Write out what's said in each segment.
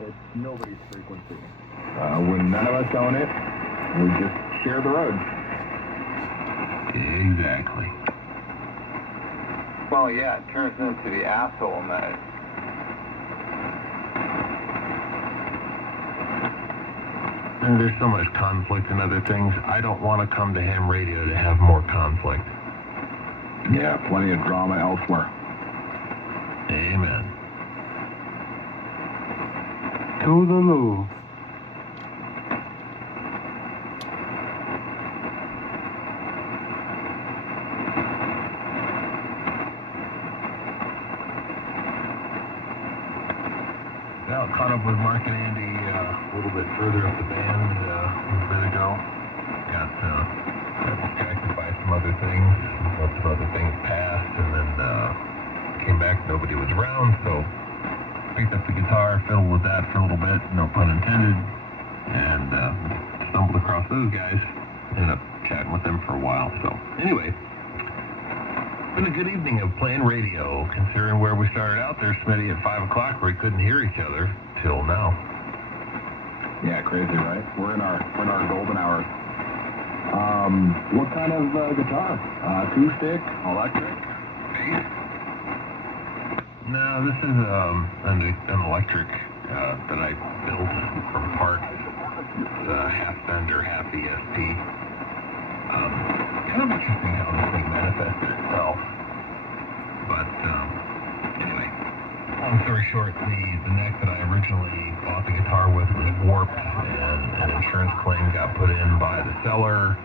It's nobody's frequency. When none of us own it, we just share the road. Exactly. Well, yeah, it turns into the asshole mode. And there's so much conflict and other things. I don't want to come to ham radio to have more conflict. Yeah, plenty of drama elsewhere. Amen. Toodaloo. Well, caught up with Mark and Andy a little bit further up the band a bit ago. Got distracted by some other things. Let some other things pass, and then came back. Nobody was around, so picked up the guitar, fiddled with that for a little bit, no pun intended, and stumbled across those guys. Ended up chatting with them for a while. So anyway, been a good evening of playing radio, considering where we started out there, Smitty, at 5 o'clock, where we couldn't hear each other till now. Yeah, crazy, right? We're in our golden hours. What kind of guitar? Acoustic, electric, bass? No, this is an electric that I built from parts. It's half Fender, half ESP. Kind of interesting how this thing manifested itself. But anyway, long story short, the neck that I originally bought the guitar with was warped, and an insurance claim got put in by the seller,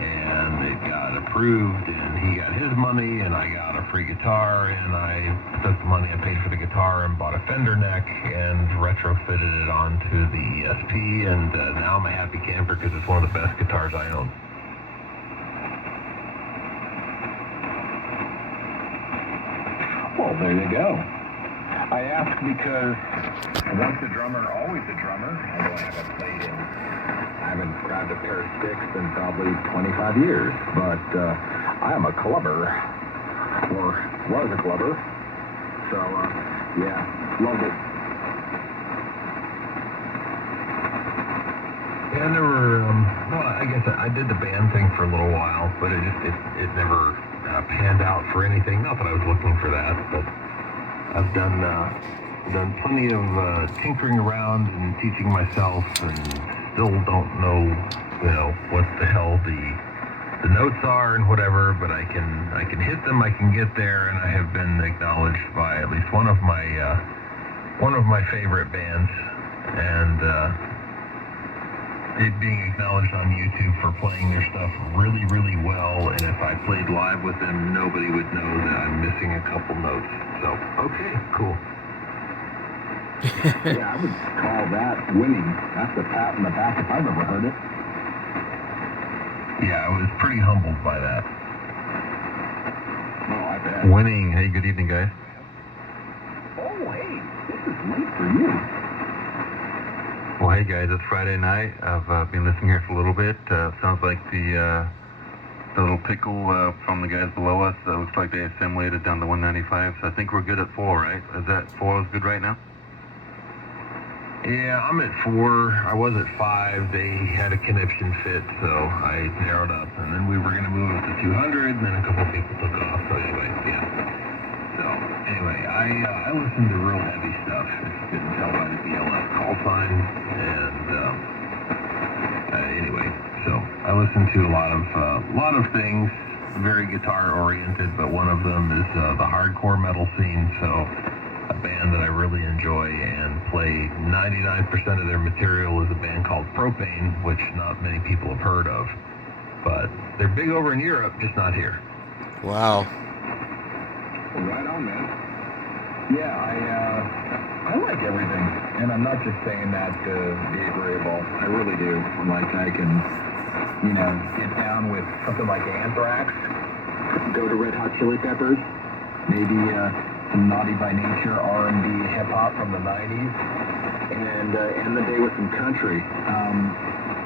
and it got approved, and he got his money, and I got a free guitar, and I took the money I paid for the guitar and bought a Fender neck and retrofitted it onto the ESP, and now I'm a happy camper because it's one of the best guitars I own. Well, there you go. I ask because once a drummer, always a drummer. Although I haven't grabbed a pair of sticks in probably 25 years. But I am a clubber, or was a clubber. So, yeah, loved it. Yeah, I never, well, I guess I did the band thing for a little while, but it never panned out for anything. Not that I was looking for that, but I've done plenty of tinkering around and teaching myself, and still don't know, what the hell the notes are and whatever, but I can hit them, I can get there, and I have been acknowledged by at least one of my favorite bands, and it being acknowledged on YouTube for playing their stuff really, really well, and if I played live with them, nobody would know that I'm missing a couple notes. So, okay, cool. Yeah, I would call that winning. That's a pat in the back if I've ever heard it. Yeah, I was pretty humbled by that. Oh, I bet. Winning. Hey, good evening, guys. Oh, hey, this is late for you. Well, hey, guys, it's Friday night. I've been listening here for a little bit. Sounds like the little pickle from the guys below us, looks like they assimilated down to 195, so I think we're good at 4, right? Is that 4 is good right now? Yeah, I'm at 4. I was at 5. They had a conniption fit, so I narrowed up, and then we were going to move it to 200, and then a couple people took off, so anyway, yeah. So, anyway, I listen to real heavy stuff, if you couldn't tell by the BLF call sign, and anyway, so I listen to a lot of things, very guitar oriented, but one of them is the hardcore metal scene, so a band that I really enjoy and play 99% of their material is a band called Propane, which not many people have heard of, but they're big over in Europe, just not here. Wow. Well, right on, man. Yeah, I like everything, and I'm not just saying that to be agreeable. I really do. Like, I can, get down with something like Anthrax, go to Red Hot Chili Peppers, maybe some Naughty by Nature, R&B, hip-hop from the 90s, and end the day with some country.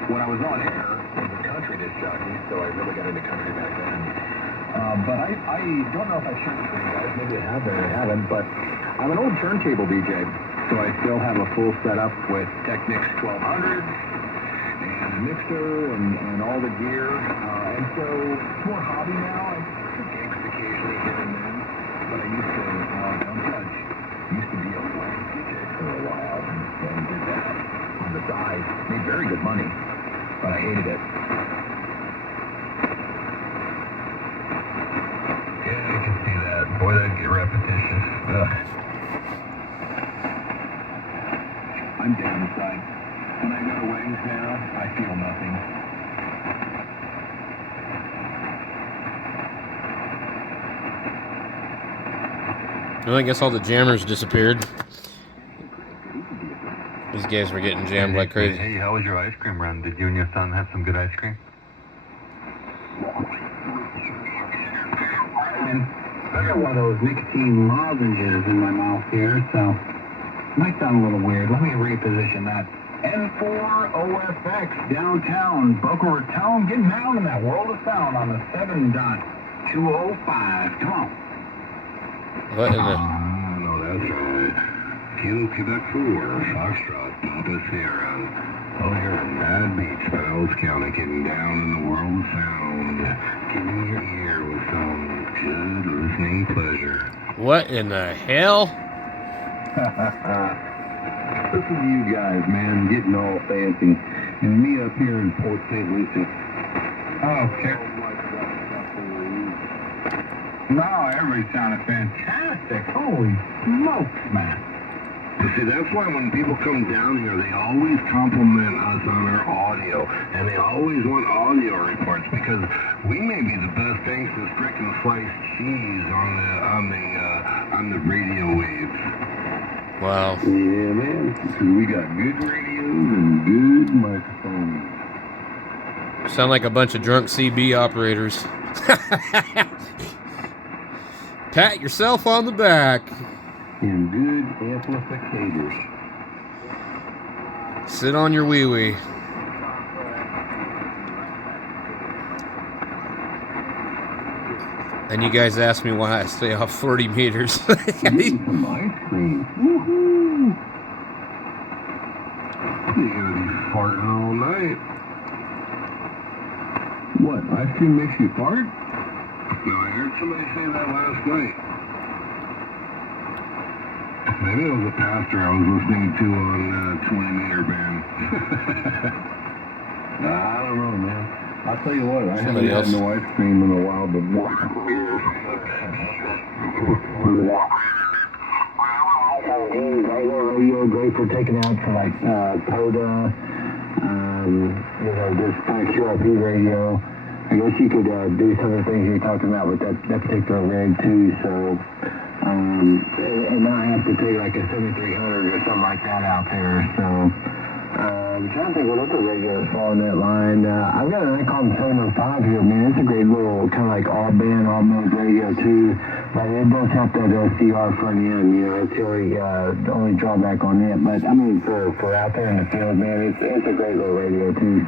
When I was on air, I was a country disc jockey, so I really got into country back then. But I don't know if I shared this with you guys, maybe I have, maybe I haven't, but I'm an old turntable DJ, so I still have a full setup with Technics 1200 and a mixer and all the gear. And so it's more hobby now. I do gigs occasionally here and then, but I used to, don't judge, used to be a live DJ for a while and did that on the side. Made very good money, but I hated it. Yeah, I can see that. Boy, that'd get repetitious. Ugh. I'm downside. When I go to weddings now, I feel nothing. Well, I guess all the jammers disappeared. These guys were getting jammed like crazy. Hey, how was your ice cream run? Did you and your son have some good ice cream? I got one of those nicotine lozenges in my mouth here, so might sound a little weird. Let me reposition that. N4OFX downtown, Boca Raton, getting down in that world of sound on the 7.205. Come on. What in the... No, that's right. Kilo Quebec 4, Foxtrot, Papa Sierra. Oh, here in Mad Beach, Bells County, getting down in the world of sound. Giving your ear with some good listening pleasure. What in the hell? Listen to you guys, man, getting all fancy. And me up here in Port St. Lucie. Oh, okay. No, everybody sounded fantastic. Holy smokes, man. But see, that's why when people come down here, they always compliment us on our audio, and they always want audio reports because we may be the best thing since frickin' sliced cheese on the radio waves. Wow. Yeah, man. Because we got good radios and good microphones. Sound like a bunch of drunk CB operators. Pat yourself on the back. And good amplificators. Sit on your wee-wee. And you guys ask me why I stay off 40 meters. Some ice cream. Woohoo! You're gonna be farting all night. What? Ice cream makes you fart? No, I heard somebody say that last night. Maybe it was a pastor I was listening to on 20-meter band. Nah, I don't know, man. I'll tell you what, I Somebody haven't had else. no ice cream in a while, but radio, great for taking out for like PODA, just kind of QRP radio. I guess you could do some of the things you're talking about with that particular rig too, so and not have to take like a 7300 or something like that out there, so I'm trying to think what other radios fall in that line. I've got an Icon 705 here, man. It's a great little kind of like all-band, all-mode radio too, but it does have that CR front end, it's the only drawback on it, but I mean for out there in the field, man, it's a great little radio too.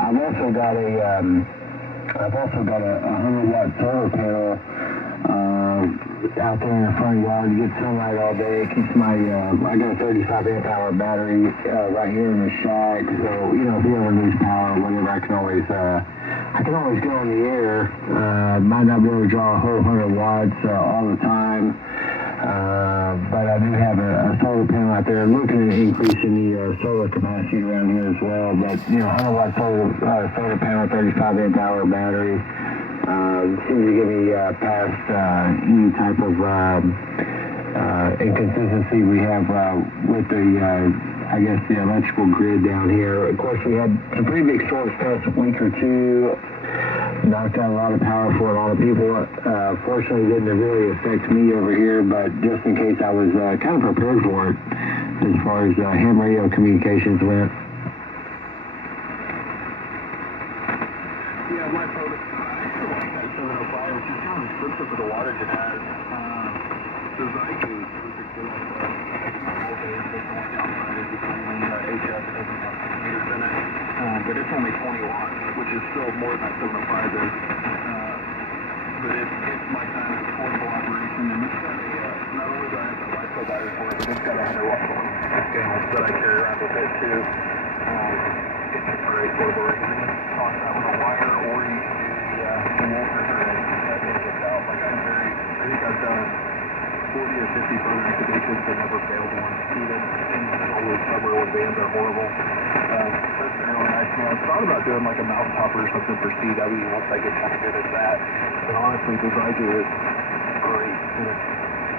I've also got a 100-watt solar panel out there in the front yard to get sunlight all day. It keeps my, I got a 35 amp hour battery right here in the shack, so, if you ever lose power or whatever, I can always go on the air. Might not be able to draw a whole 100 watts all the time, but I do have a solar panel out there. Looking at increasing the solar capacity around here as well, but, 100-watt solar panel, 35 amp hour battery. Seems to get me past any type of inconsistency we have with the electrical grid down here. Of course, we had some pretty big storms past week or two, knocked out a lot of power for a lot of people. Fortunately, it didn't really affect me over here, but just in case, I was kind of prepared for it as far as ham radio communications went. Yeah, my phone. Which is kind of expensive for the wattage it has. The Zygoos, which is good HS doesn't have meters in it, but it's only 20 watts, which is still more than that 705 is. But it's my kind of portable operation, and it's got not only drive the bicycle by report, but it's got a 100-watt panel that I carry around with it too. It's just great portable rig. You can toss that with a wire, or you can do the Walter thread. That thing gets out. Like I think I've done 40 or 50 further activations and never failed one. Even in the middle of summer when bands are horrible. That's been really nice. I thought about doing like a mountain topper or something for CW once I get kind of good at that. But honestly, the Zygo is great. And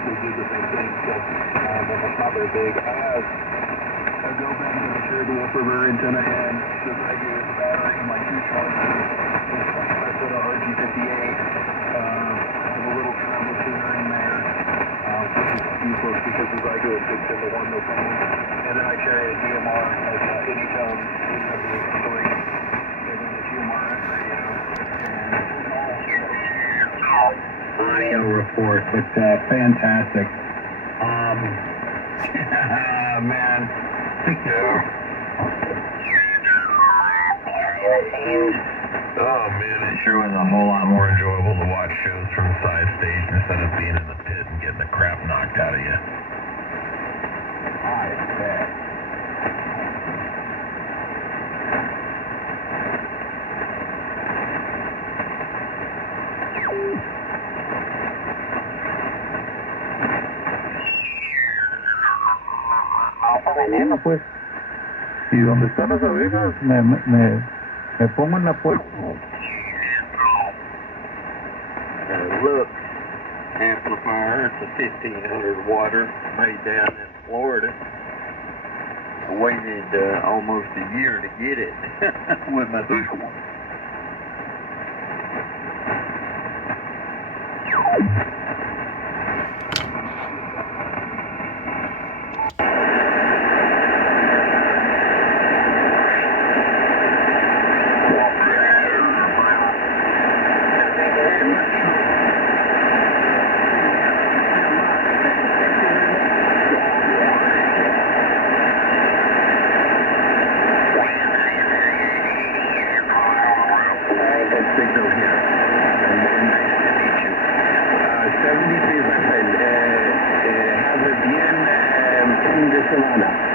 they do the same thing. So, and it's not very big. I have a Go band that I carry the Wolf River antenna in. The Zygo is a battery and my 2 chargers. I put a RG58. I have a little travel tuner in there. Which is useless because the Zygo is fixed into one no problem. And then I carry a DMR like Anytone AW3. And then a GMR audio report. It's fantastic. Man. Oh man, it sure was a whole lot more enjoyable to watch shows from the side stage instead of being in the pit and getting the crap knocked out of you. I bet. Mañana pues, y donde están las abejas me pongo en la puerta. Look, amplifier, it's a 1500 water made down in Florida. I waited almost a year to get it with my signal here. Nice to meet you. 72, my friend. Have a bien fin de semana.